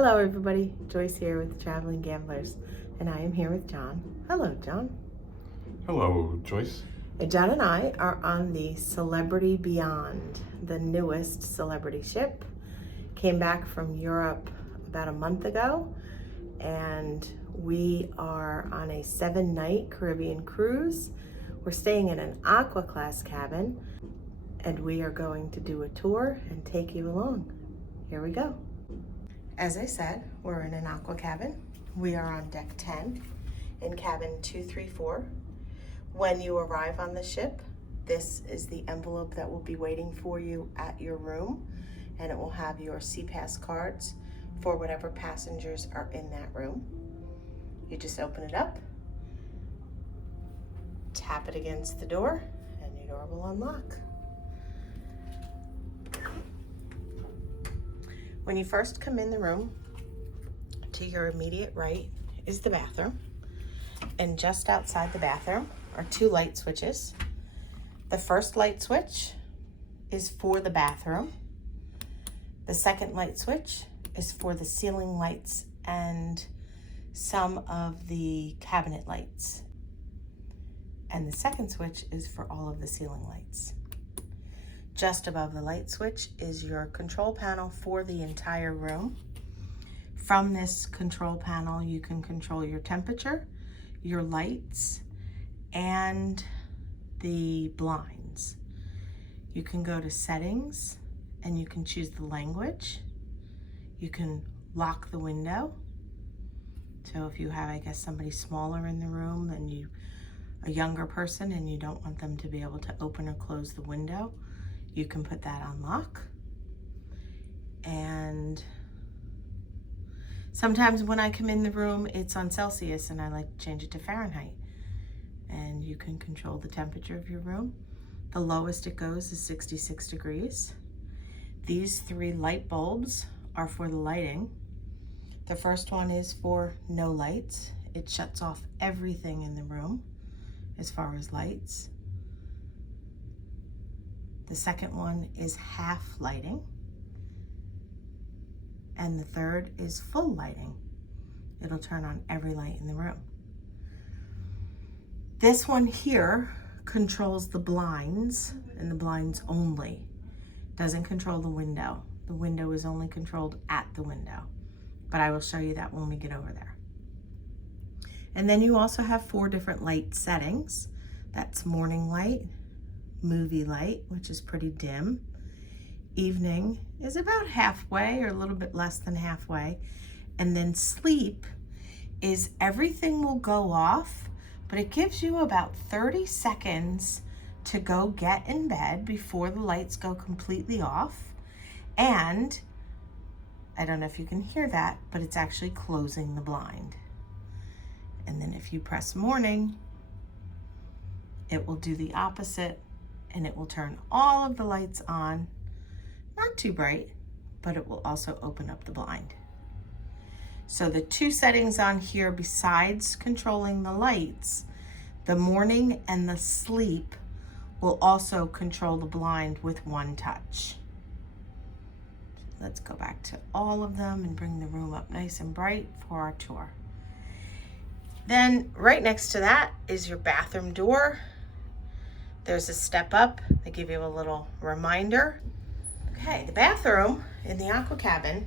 Hello everybody, Joyce here with Traveling Gamblers, and I am here with Jon. Hello Jon. Hello Joyce. Jon and I are on the Celebrity Beyond, the newest celebrity ship. Came back from Europe about a month ago, and we are on a 7-night Caribbean cruise. We're staying in an AQUA class cabin, and we are going to do a tour and take you along. Here we go. As I said, we're in an AQUA cabin. We are on deck 10 in cabin 234. When you arrive on the ship, this is the envelope that will be waiting for you at your room, and it will have your CPAS cards for whatever passengers are in that room. You just open it up, tap it against the door, and your door will unlock. When you first come in the room, to your immediate right is the bathroom. And just outside the bathroom are 2 light switches. The first light switch is for the bathroom. The second light switch is for the ceiling lights and some of the cabinet lights. And the second switch is for all of the ceiling lights. Just above the light switch is your control panel for the entire room. From this control panel, you can control your temperature, your lights, and the blinds. You can go to settings and you can choose the language. You can lock the window. So if you have, I guess, somebody smaller in the room than a younger person, and you don't want them to be able to open or close the window, you can put that on lock. And sometimes when I come in the room, it's on Celsius, and I like to change it to Fahrenheit. And you can control the temperature of your room. The lowest it goes is 66 degrees. These 3 light bulbs are for the lighting. The first one is for no lights. It shuts off everything in the room as far as lights. The second one is half lighting. And the third is full lighting. It'll turn on every light in the room. This one here controls the blinds, and the blinds only. Doesn't control the window. The window is only controlled at the window. But I will show you that when we get over there. And then you also have 4 different light settings. That's morning light, movie light, which is pretty dim. Evening is about halfway or a little bit less than halfway. And then sleep is everything will go off, but it gives you about 30 seconds to go get in bed before the lights go completely off. And I don't know if you can hear that, but it's actually closing the blind. And then if you press morning, it will do the opposite, and it will turn all of the lights on. Not too bright, but it will also open up the blind. So the 2 settings on here, besides controlling the lights, the morning and the sleep will also control the blind with 1 touch. Let's go back to all of them and bring the room up nice and bright for our tour. Then right next to that is your bathroom door. There's a step up. They give you a little reminder. Okay, the bathroom in the AQUA cabin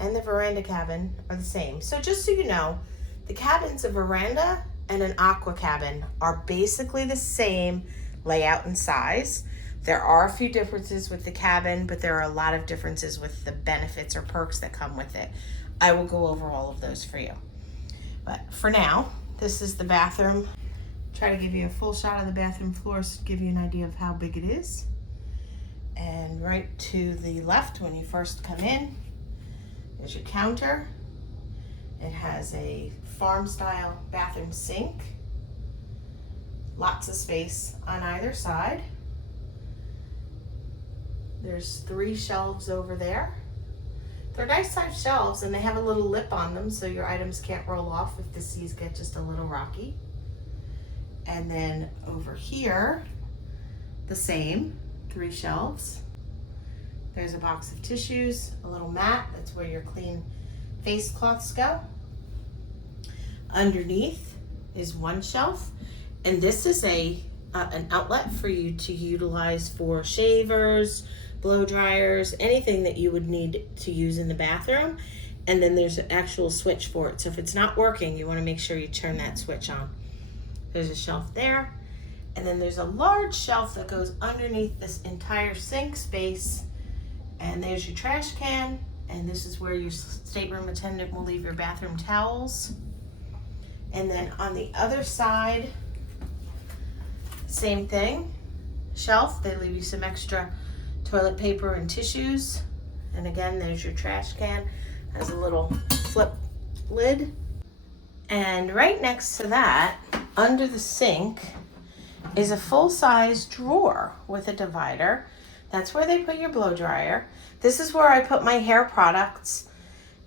and the veranda cabin are the same. So just so you know, the cabins, a veranda and an AQUA cabin, are basically the same layout and size. There are a few differences with the cabin, but there are a lot of differences with the benefits or perks that come with it. I will go over all of those for you. But for now, this is the bathroom. Try to give you a full shot of the bathroom floors to give you an idea of how big it is. And right to the left, when you first come in, there's your counter. It has a farm-style bathroom sink. Lots of space on either side. There's 3 shelves over there. They're nice sized shelves, and they have a little lip on them so your items can't roll off if the seas get just a little rocky. And then over here, the same, 3 shelves. There's a box of tissues, a little mat, that's where your clean face cloths go. Underneath is one shelf, and this is an outlet for you to utilize for shavers, blow dryers, anything that you would need to use in the bathroom. And then there's an actual switch for it. So if it's not working, you want to make sure you turn that switch on. There's a shelf there. And then there's a large shelf that goes underneath this entire sink space. And there's your trash can. And this is where your stateroom attendant will leave your bathroom towels. And then on the other side, same thing, shelf. They leave you some extra toilet paper and tissues. And again, there's your trash can. Has a little flip lid. And right next to that, under the sink, is a full-size drawer with a divider. That's where they put your blow dryer. This is where I put my hair products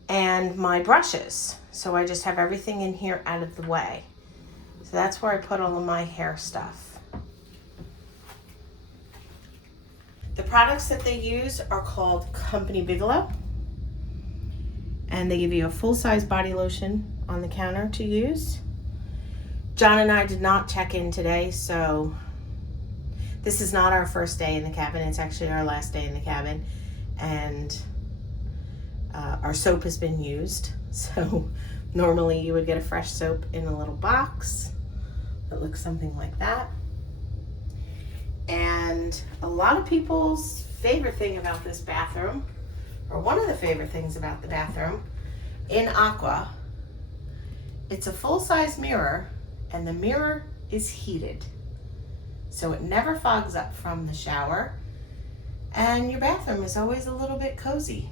and my brushes. So I just have everything in here out of the way. So that's where I put all of my hair stuff. The products that they use are called Company Bigelow. And they give you a full-size body lotion on the counter to use. Jon and I did not check in today, so this is not our first day in the cabin. It's actually our last day in the cabin. And our soap has been used. So normally you would get a fresh soap in a little box that looks something like that. And a lot of people's favorite thing about this bathroom, or one of the favorite things about the bathroom in AQUA, it's a full-size mirror, and the mirror is heated. So it never fogs up from the shower, and your bathroom is always a little bit cozy.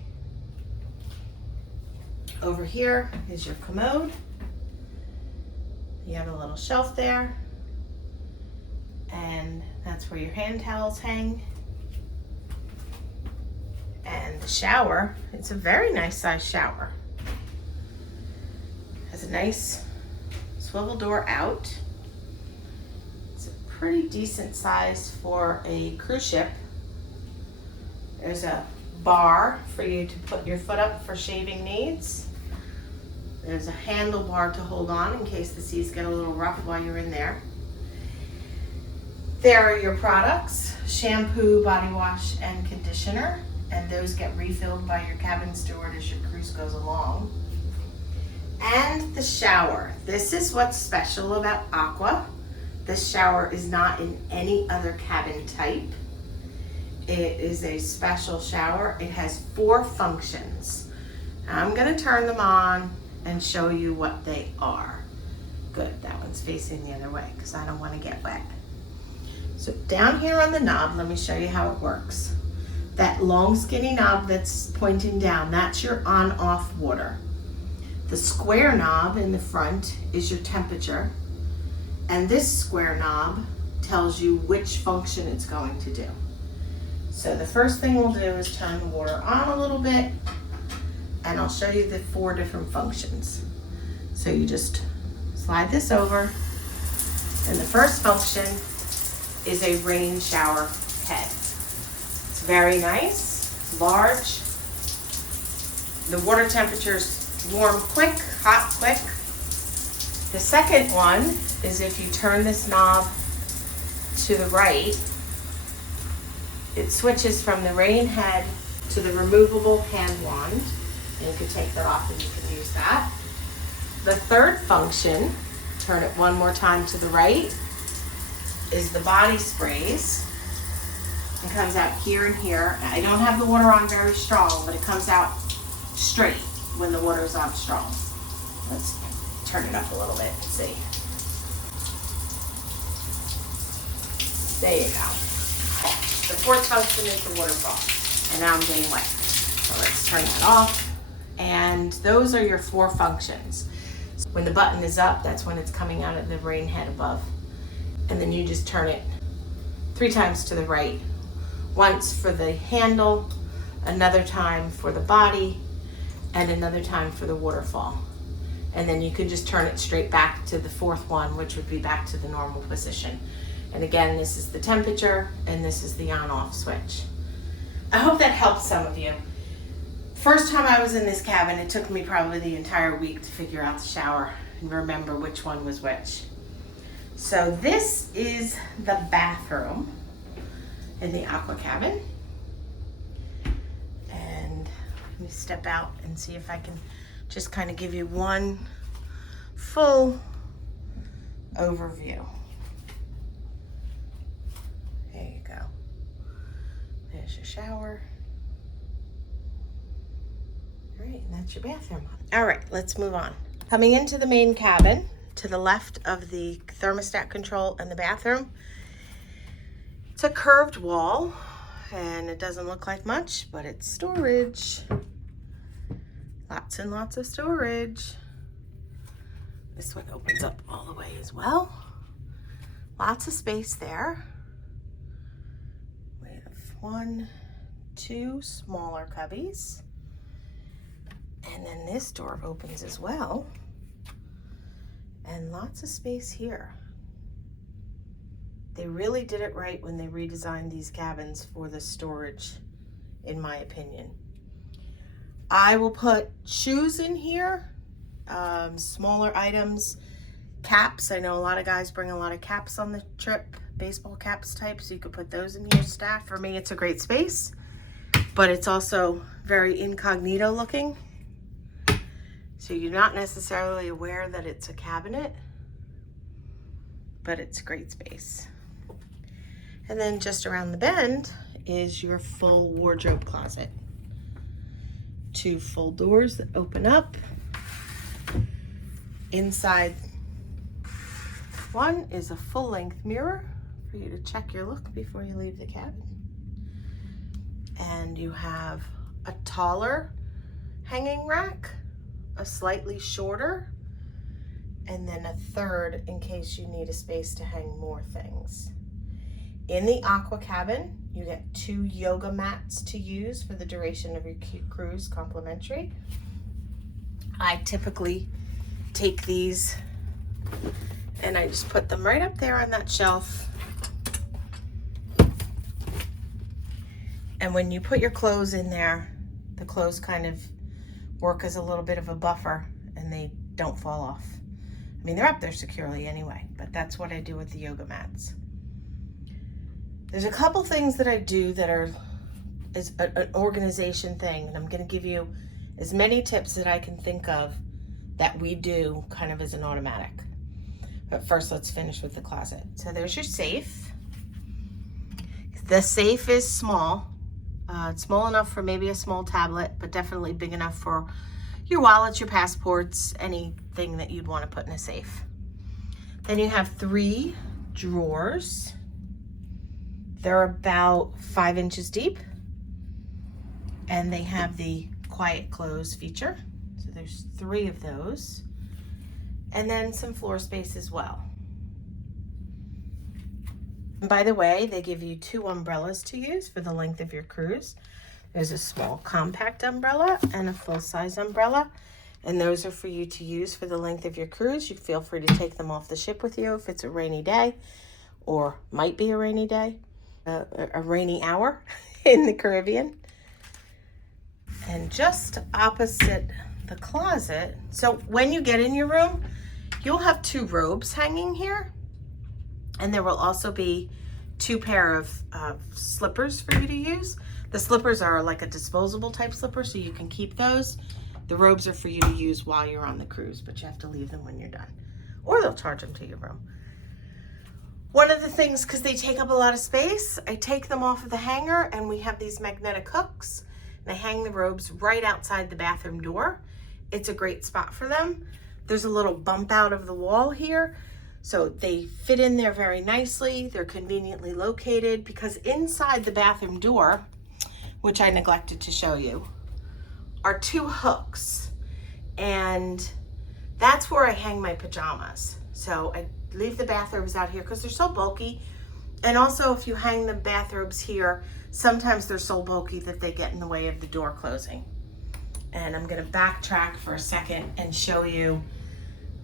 Over here is your commode. You have a little shelf there, and that's where your hand towels hang. And the shower, it's a very nice size shower. Has a nice swivel door out. It's a pretty decent size for a cruise ship. There's a bar for you to put your foot up for shaving needs. There's a handlebar to hold on in case the seas get a little rough while you're in there. There are your products, shampoo, body wash, and conditioner, and those get refilled by your cabin steward as your cruise goes along. And the shower. This is what's special about AQUA. This shower is not in any other cabin type. It is a special shower. It has 4 functions. I'm gonna turn them on and show you what they are. Good, that one's facing the other way because I don't want to get wet. So down here on the knob, let me show you how it works. That long skinny knob that's pointing down, that's your on-off water. The square knob in the front is your temperature, and this square knob tells you which function it's going to do. So the first thing we'll do is turn the water on a little bit, and I'll show you the 4 different functions. So you just slide this over, and the first function is a rain shower head. It's very nice, large. The water temperature's warm quick, hot quick. The second one is if you turn this knob to the right, it switches from the rain head to the removable hand wand. And you can take that off and you can use that. The third function, turn it one more time to the right, is the body sprays. It comes out here and here. I don't have the water on very strong, but it comes out straight when the water is on strong. Let's turn it up a little bit and see. There you go. The 4th function is the waterfall. And now I'm getting wet. So let's turn that off. And those are your 4 functions. When the button is up, that's when it's coming out of the rain head above. And then you just turn it 3 times to the right. Once for the handle, another time for the body, and another time for the waterfall. And then you can just turn it straight back to the 4th one, which would be back to the normal position. And again, this is the temperature, and this is the on-off switch. I hope that helps some of you. First time I was in this cabin, it took me probably the entire week to figure out the shower and remember which one was which. So this is the bathroom in the AQUA cabin. And let me step out and see if I can just kind of give you one full overview. There you go. There's your shower. All right, and that's your bathroom. All right, let's move on. Coming into the main cabin, to the left of the thermostat control and the bathroom, it's a curved wall, and it doesn't look like much, but it's storage. Lots and lots of storage. This one opens up all the way as well. Lots of space there. We have 1, 2 smaller cubbies. And then this door opens as well. And lots of space here. They really did it right when they redesigned these cabins for the storage, in my opinion. I will put shoes in here, smaller items, caps. I know a lot of guys bring a lot of caps on the trip, baseball caps type, so you could put those in your stack. For me, it's a great space, but it's also very incognito looking. So you're not necessarily aware that it's a cabinet, but it's a great space. And then just around the bend is your full wardrobe closet. 2 full doors that open up. Inside one is a full-length mirror for you to check your look before you leave the cabin. And you have a taller hanging rack, a slightly shorter, and then a third in case you need a space to hang more things. In the AQUA cabin, you get 2 yoga mats to use for the duration of your cruise, complimentary. I typically take these and I just put them right up there on that shelf. And when you put your clothes in there, the clothes kind of work as a little bit of a buffer and they don't fall off. I mean, they're up there securely anyway, but that's what I do with the yoga mats. There's a couple things that I do that are an organization thing, and I'm going to give you as many tips that I can think of that we do kind of as an automatic. But first, let's finish with the closet. So there's your safe. The safe is small. It's small enough for maybe a small tablet, but definitely big enough for your wallets, your passports, anything that you'd want to put in a safe. Then you have 3 drawers. They're about 5 inches deep, and they have the quiet close feature. So there's 3 of those, and then some floor space as well. And by the way, they give you 2 umbrellas to use for the length of your cruise. There's a small compact umbrella and a full-size umbrella, and those are for you to use for the length of your cruise. You feel free to take them off the ship with you if it's a rainy day, or might be a rainy day. A rainy hour in the Caribbean. And just opposite the closet, so when you get in your room, you'll have 2 robes hanging here, and there will also be 2 pair of slippers for you to use. The slippers are like a disposable type slipper, so you can keep those. The robes are for you to use while you're on the cruise, but you have to leave them when you're done, or they'll charge them to your room. One of the things, because they take up a lot of space, I take them off of the hanger, and we have these magnetic hooks, and I hang the robes right outside the bathroom door. It's a great spot for them. There's a little bump out of the wall here, so they fit in there very nicely. They're conveniently located, because inside the bathroom door, which I neglected to show you, are 2 hooks, and that's where I hang my pajamas. So I leave the bathrobes out here because they're so bulky. And also, if you hang the bathrobes here, sometimes they're so bulky that they get in the way of the door closing. And I'm going to backtrack for a second and show you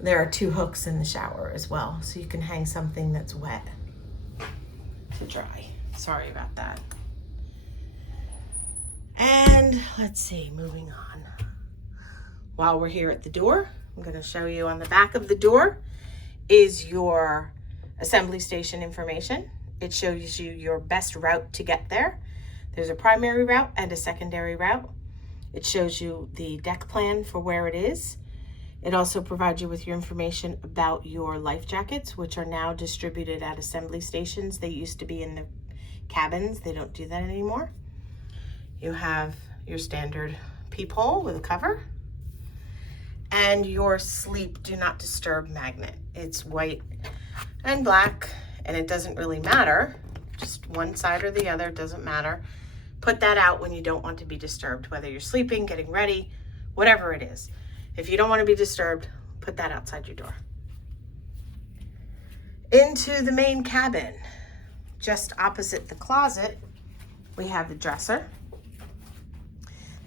there are 2 hooks in the shower as well, so you can hang something that's wet to dry. Sorry about that. let's see, moving on. While we're here at the door, I'm going to show you on the back of the door is your assembly station information. It shows you your best route to get there. There's a primary route and a secondary route. It shows you the deck plan for where it is. It also provides you with your information about your life jackets, which are now distributed at assembly stations. They used to be in the cabins. They don't do that anymore. You have your standard peephole with a cover and your sleep do not disturb magnet. It's white and black, and it doesn't really matter. Just one side or the other, doesn't matter. Put that out when you don't want to be disturbed, whether you're sleeping, getting ready, whatever it is. If you don't want to be disturbed, put that outside your door. Into the main cabin, just opposite the closet, we have the dresser.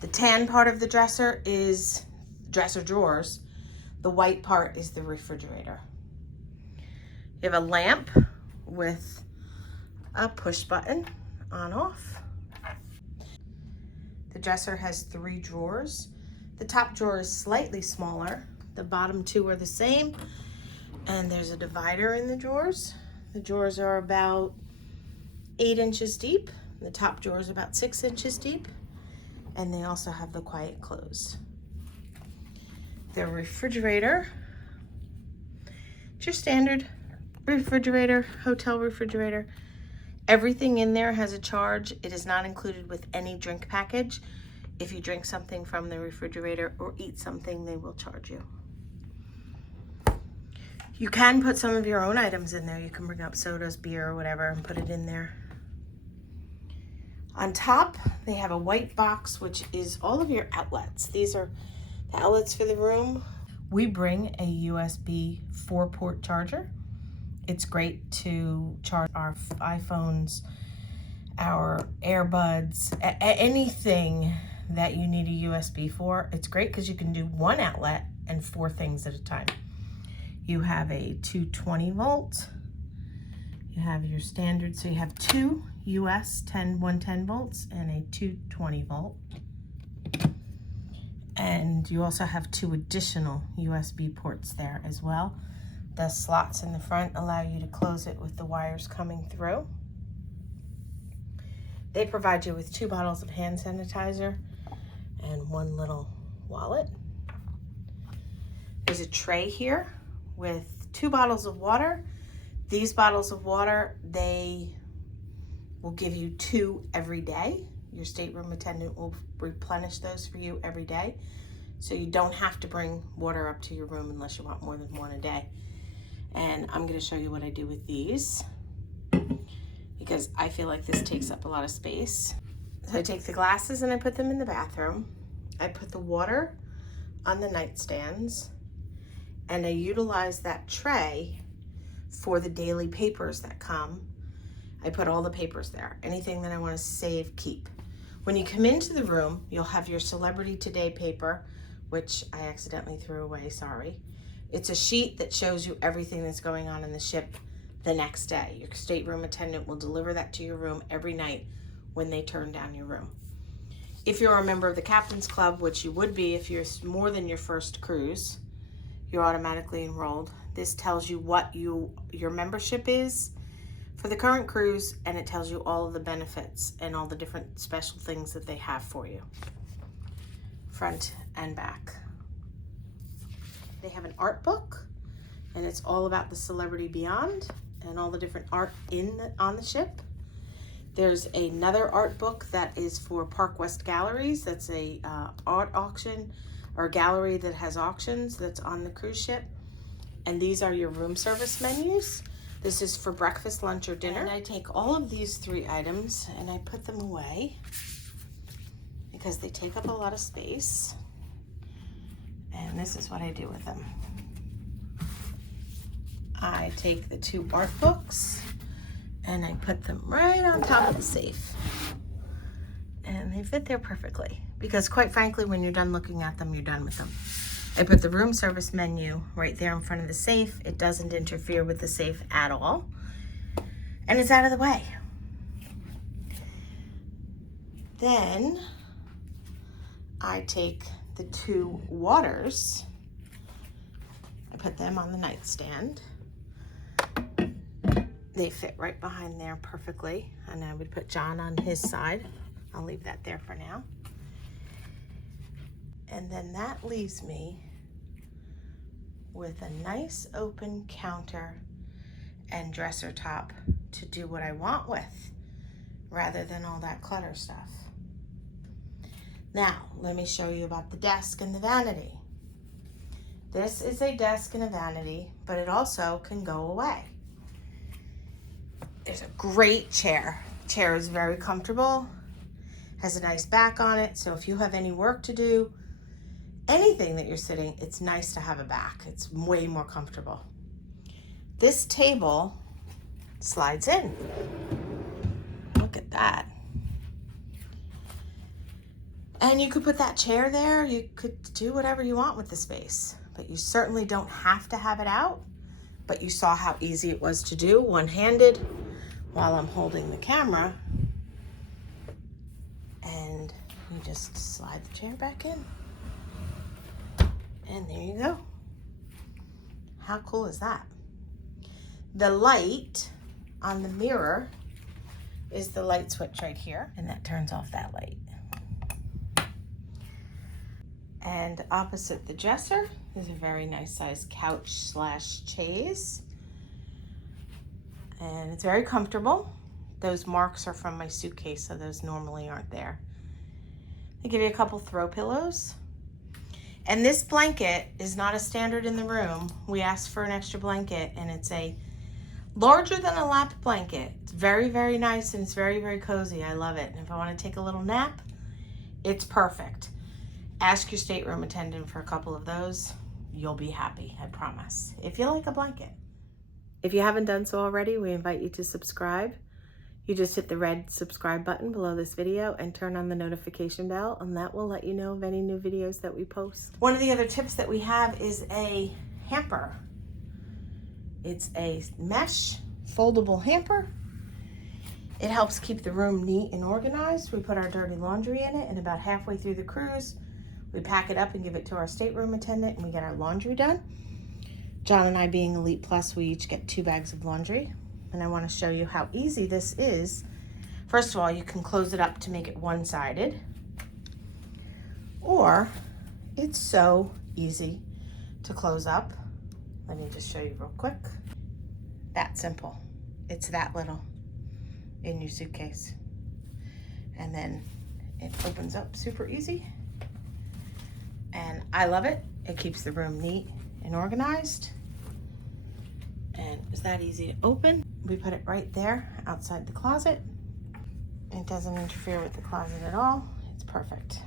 The tan part of the dresser is dresser drawers. The white part is the refrigerator. You have a lamp with a push button on off. The dresser has 3 drawers. The top drawer is slightly smaller. The bottom 2 are the same. And there's a divider in the drawers. The drawers are about 8 inches deep. The top drawer is about 6 inches deep. And they also have the quiet close. The refrigerator, it's your standard refrigerator, hotel refrigerator. Everything in there has a charge. It is not included with any drink package. If you drink something from the refrigerator or eat something, they will charge you. You can put some of your own items in there. You can bring up sodas, beer, or whatever and put it in there. On top, they have a white box, which is all of your outlets. These are the outlets for the room. We bring a USB 4-port charger. It's great to charge our iPhones, our earbuds, anything that you need a USB for. It's great because you can do 1 outlet and 4 things at a time. You have a 220 volt. You have your standard, so you have 2 US 110 volts and a 220 volt. And you also have 2 additional USB ports there as well. The slots in the front allow you to close it with the wires coming through. They provide you with 2 bottles of hand sanitizer and 1 little wallet. There's a tray here with 2 bottles of water. These bottles of water, they will give you 2 every day. Your stateroom attendant will replenish those for you every day. So you don't have to bring water up to your room unless you want more than 1 a day. And I'm going to show you what I do with these because I feel like this takes up a lot of space. So I take the glasses and I put them in the bathroom. I put the water on the nightstands and I utilize that tray for the daily papers that come. I put all the papers there. Anything that I want to save, keep. When you come into the room, you'll have your Celebrity Today paper, which I accidentally threw away, sorry. It's a sheet that shows you everything that's going on in the ship the next day. Your stateroom attendant will deliver that to your room every night when they turn down your room. If you're a member of the Captain's Club, which you would be if you're more than your first cruise, you're automatically enrolled. This tells you what your membership is for the current cruise, and it tells you all of the benefits and all the different special things that they have for you, front and back. They have an art book, and it's all about the Celebrity Beyond and all the different art on the ship. There's another art book that is for Park West Galleries. That's a art auction or gallery that has auctions that's on the cruise ship. And these are your room service menus. This is for breakfast, lunch, or dinner. And I take all of these 3 items and I put them away because they take up a lot of space. And this is what I do with them. I take the 2 art books and I put them right on top of the safe. And they fit there perfectly because quite frankly, when you're done looking at them, you're done with them. I put the room service menu right there in front of the safe. It doesn't interfere with the safe at all. And it's out of the way. Then I take the two waters, I put them on the nightstand. They fit right behind there perfectly. And I would put John on his side. I'll leave that there for now. And then that leaves me with a nice open counter and dresser top to do what I want with, rather than all that clutter stuff. Now, let me show you about the desk and the vanity. This is a desk and a vanity, but it also can go away. There's a great chair. The chair is very comfortable, has a nice back on it, so if you have any work to do, anything that you're sitting, it's nice to have a back. It's way more comfortable. This table slides in. Look at that. And you could put that chair there. You could do whatever you want with the space, but you certainly don't have to have it out. But you saw how easy it was to do one-handed while I'm holding the camera. And you just slide the chair back in. And there you go. How cool is that? The light on the mirror is the light switch right here, and that turns off that light. And opposite the dresser is a very nice sized couch slash chaise. And it's very comfortable. Those marks are from my suitcase, so those normally aren't there. They give you a couple throw pillows. And this blanket is not a standard in the room. We asked for an extra blanket, and it's a larger than a lap blanket. It's very, very nice, and it's very, very cozy. I love it. And if I want to take a little nap, it's perfect. Ask your stateroom attendant for a couple of those. You'll be happy, I promise, if you like a blanket. If you haven't done so already, we invite you to subscribe. You just hit the red subscribe button below this video and turn on the notification bell, and that will let you know of any new videos that we post. One of the other tips that we have is a hamper. It's a mesh foldable hamper. It helps keep the room neat and organized. We put our dirty laundry in it, and about halfway through the cruise, we pack it up and give it to our stateroom attendant, and we get our laundry done. Jon and I, being Elite Plus, we each get 2 bags of laundry. And I want to show you how easy this is. First of all, you can close it up to make it one-sided. Or it's so easy to close up. Let me just show you real quick. That simple. It's that little in your suitcase. And then it opens up super easy. And I love it. It keeps the room neat and organized. And it's that easy to open. We put it right there outside the closet. It doesn't interfere with the closet at all. It's perfect.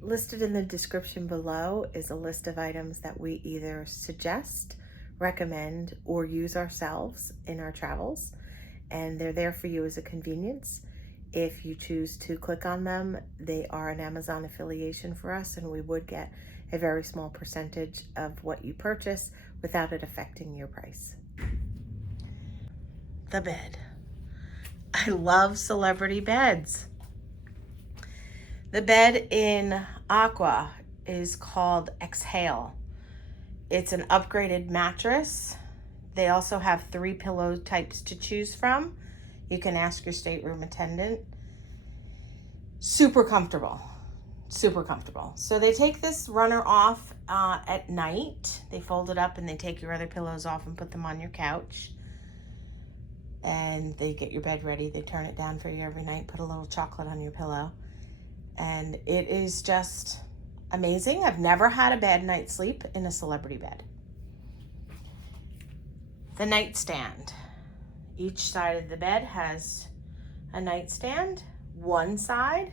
Listed in the description below is a list of items that we either suggest, recommend, or use ourselves in our travels. And they're there for you as a convenience. If you choose to click on them, they are an Amazon affiliation for us, and we would get a very small percentage of what you purchase without it affecting your price. The bed. I love celebrity beds. The bed in AQUA is called Exhale. It's an upgraded mattress. They also have 3 pillow types to choose from. You can ask your stateroom attendant. Super comfortable. Super comfortable. So they take this runner off at night. They fold it up and they take your other pillows off and put them on your couch. And they get your bed ready. They turn it down for you every night, put a little chocolate on your pillow. And it is just amazing. I've never had a bad night's sleep in a celebrity bed. The nightstand. Each side of the bed has a nightstand. One side,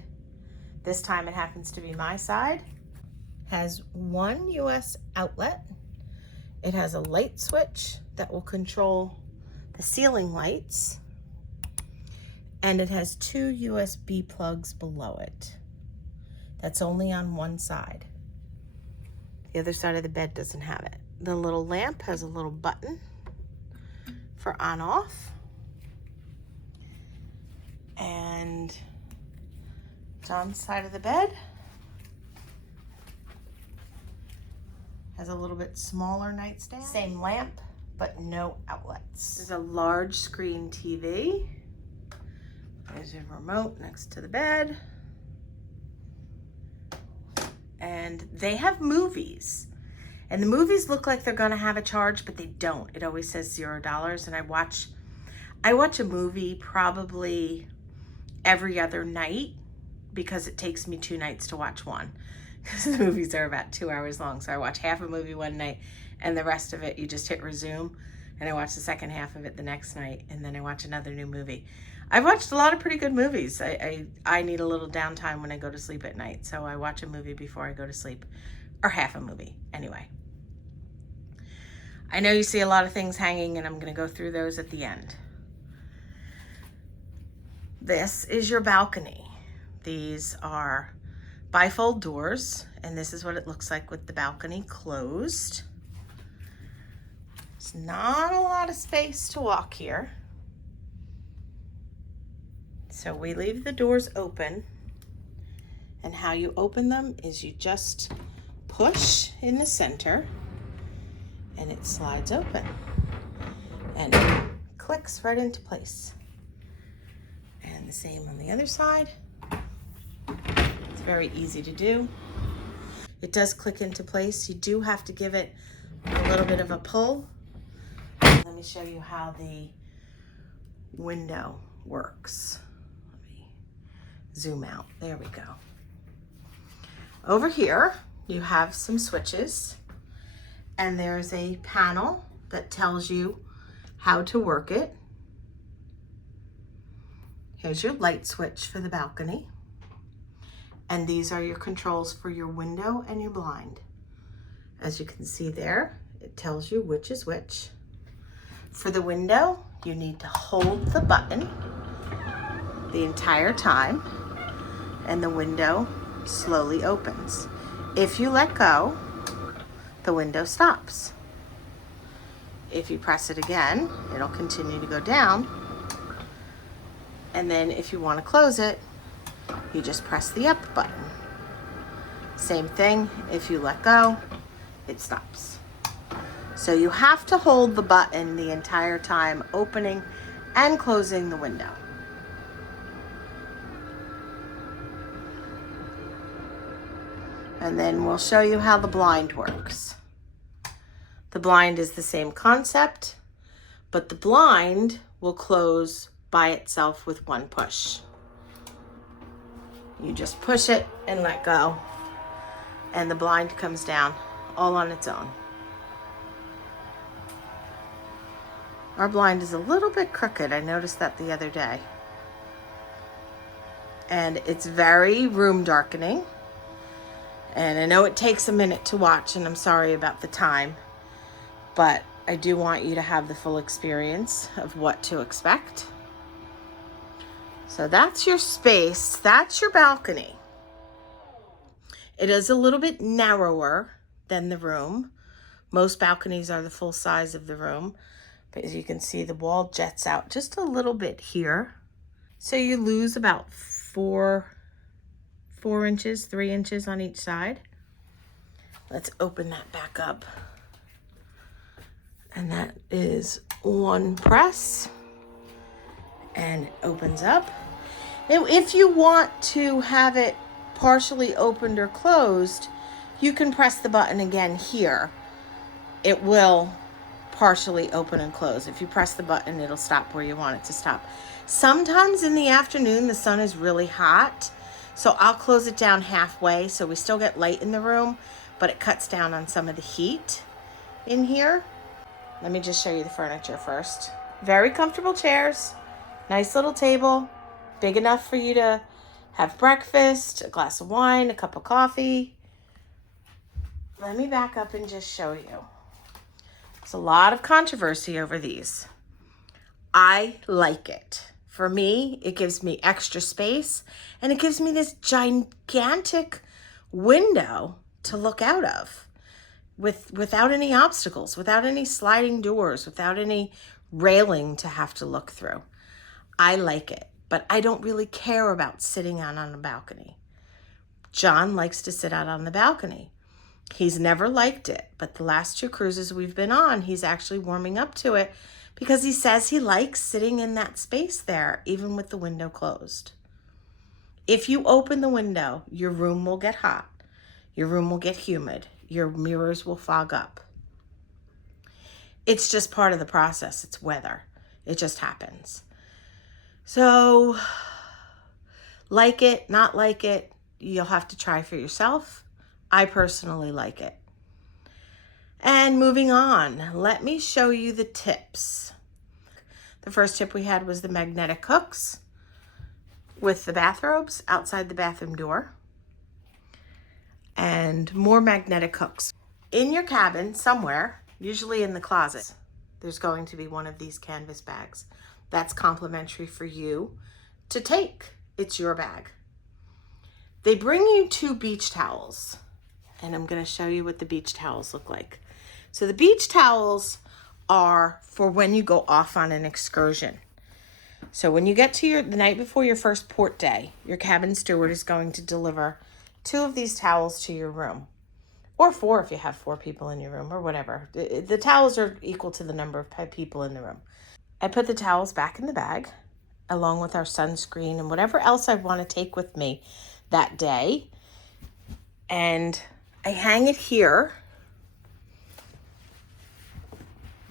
this time it happens to be my side, has 1 US outlet. It has a light switch that will control the ceiling lights, and it has 2 USB plugs below it. That's only on one side. The other side of the bed doesn't have it. The little lamp has a little button for on off. And Jon's side of the bed Has a little bit smaller nightstand. Same lamp, but no outlets. There's a large screen TV. There's a remote next to the bed. And they have movies. And the movies look like they're gonna have a charge, but they don't. It always says $0. And I watch a movie probably every other night because it takes me 2 nights to watch one. Because the movies are about 2 hours long. So I watch half a movie one night and the rest of it, you just hit resume. And I watch the second half of it the next night. And then I watch another new movie. I've watched a lot of pretty good movies. I need a little downtime when I go to sleep at night. So I watch a movie before I go to sleep. Or half a movie, anyway. I know you see a lot of things hanging and I'm gonna go through those at the end. This is your balcony. These are bifold doors, and this is what it looks like with the balcony closed. It's not a lot of space to walk here. So we leave the doors open, and how you open them is you just push in the center and it slides open and it clicks right into place. And the same on the other side. It's very easy to do. It does click into place. You do have to give it a little bit of a pull. Let me show you how the window works. Let me zoom out. There we go. Over here, you have some switches, and there's a panel that tells you how to work it. Here's your light switch for the balcony. And these are your controls for your window and your blind. As you can see there, it tells you which is which. For the window, you need to hold the button the entire time, and the window slowly opens. If you let go, the window stops. If you press it again, it'll continue to go down. And then if you want to close it, you just press the up button. Same thing, if you let go, it stops. So you have to hold the button the entire time, opening and closing the window. And then we'll show you how the blind works. The blind is the same concept, but the blind will close by itself with one push. You just push it and let go, and the blind comes down all on its own. Our blind is a little bit crooked. I noticed that the other day. And it's very room darkening. And I know it takes a minute to watch, and I'm sorry about the time, but I do want you to have the full experience of what to expect. So that's your space, that's your balcony. It is a little bit narrower than the room. Most balconies are the full size of the room, but as you can see, the wall jets out just a little bit here. So you lose about 3 inches on each side. Let's open that back up. And that is one press, and it opens up. Now, if you want to have it partially opened or closed, you can press the button again here. It will partially open and close. If you press the button, it'll stop where you want it to stop. Sometimes in the afternoon, the sun is really hot, so I'll close it down halfway so we still get light in the room, but it cuts down on some of the heat in here. Let me just show you the furniture first. Very comfortable chairs, nice little table, big enough for you to have breakfast, a glass of wine, a cup of coffee. Let me back up and just show you. There's a lot of controversy over these. I like it. For me, it gives me extra space, and it gives me this gigantic window to look out of without any obstacles, without any sliding doors, without any railing to have to look through. I like it, but I don't really care about sitting out on a balcony. Jon likes to sit out on the balcony. He's never liked it, but the last 2 cruises we've been on, he's actually warming up to it because he says he likes sitting in that space there, even with the window closed. If you open the window, your room will get hot. Your room will get humid. Your mirrors will fog up. It's just part of the process. It's weather. It just happens. So, like it, not like it, you'll have to try for yourself. I personally like it. And moving on, let me show you the tips. The first tip we had was the magnetic hooks with the bathrobes outside the bathroom door. And more magnetic hooks. In your cabin somewhere, usually in the closet, there's going to be one of these canvas bags. That's complimentary for you to take. It's your bag. They bring you 2 beach towels, and I'm going to show you what the beach towels look like. So the beach towels are for when you go off on an excursion. So when you get to the night before your first port day, your cabin steward is going to deliver 2 of these towels to your room, or 4 if you have 4 people in your room, or whatever. The towels are equal to the number of people in the room. I put the towels back in the bag along with our sunscreen and whatever else I want to take with me that day. And I hang it here.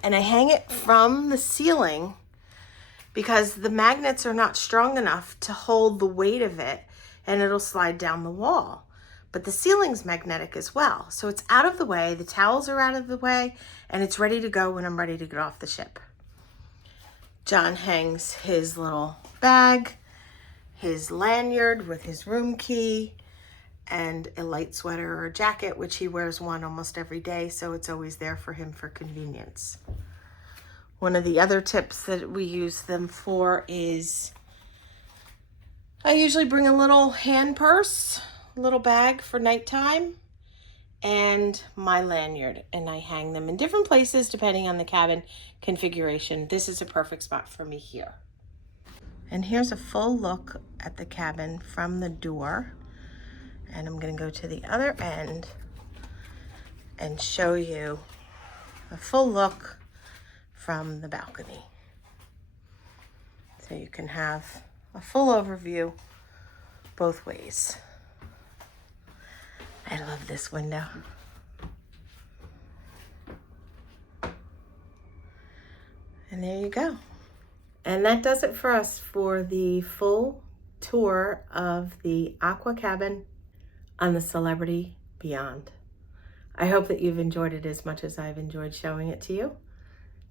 And I hang it from the ceiling because the magnets are not strong enough to hold the weight of it, and it'll slide down the wall. But the ceiling's magnetic as well. So it's out of the way, the towels are out of the way, and it's ready to go when I'm ready to get off the ship. Jon hangs his little bag, his lanyard with his room key, and a light sweater or jacket, which he wears one almost every day, so it's always there for him for convenience. One of the other tips that we use them for is I usually bring a little hand purse, a little bag for nighttime, and my lanyard, and I hang them in different places depending on the cabin configuration. This is a perfect spot for me here. And here's a full look at the cabin from the door. And I'm going to go to the other end and show you a full look from the balcony. So you can have a full overview both ways. I love this window. And there you go. And that does it for us for the full tour of the AQUA cabin on the Celebrity Beyond. I hope that you've enjoyed it as much as I've enjoyed showing it to you.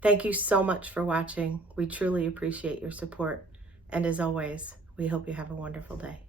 Thank you so much for watching. We truly appreciate your support. And as always, we hope you have a wonderful day.